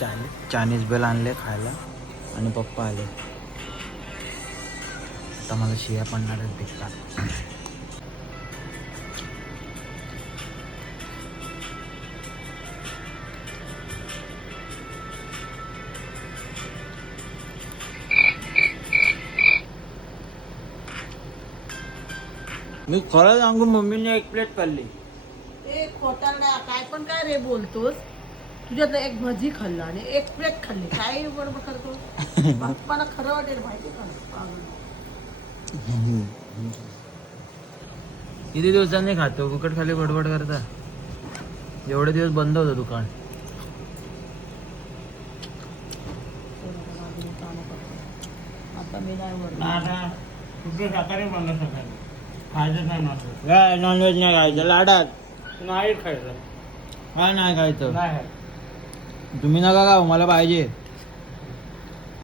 Chinese bell आणले खायला आणि पप्पा आले. आता मला शिया पडणारच बेकार. मी खरं सांगू मम्मीने एक प्लेट खाल्ली. खोटारड्या काय पण काय रे बोलतोस. तुझ्यात एक भजी खाल्ला आणि एक प्लेट खाल्ली. काय बडबड करतो. बाप्पाला खरं वाटेल माहिती का. किती दिवसांनी खातो फुकट खाली बडबड करता. एवढे दिवस बंद होतं दुकान. आता मी नाही काय नॉनव्हेज नाही खायचं लाडात. नाही खायचं. काय नाही खायचं. तुम्ही नका खाऊ मला पाहिजे.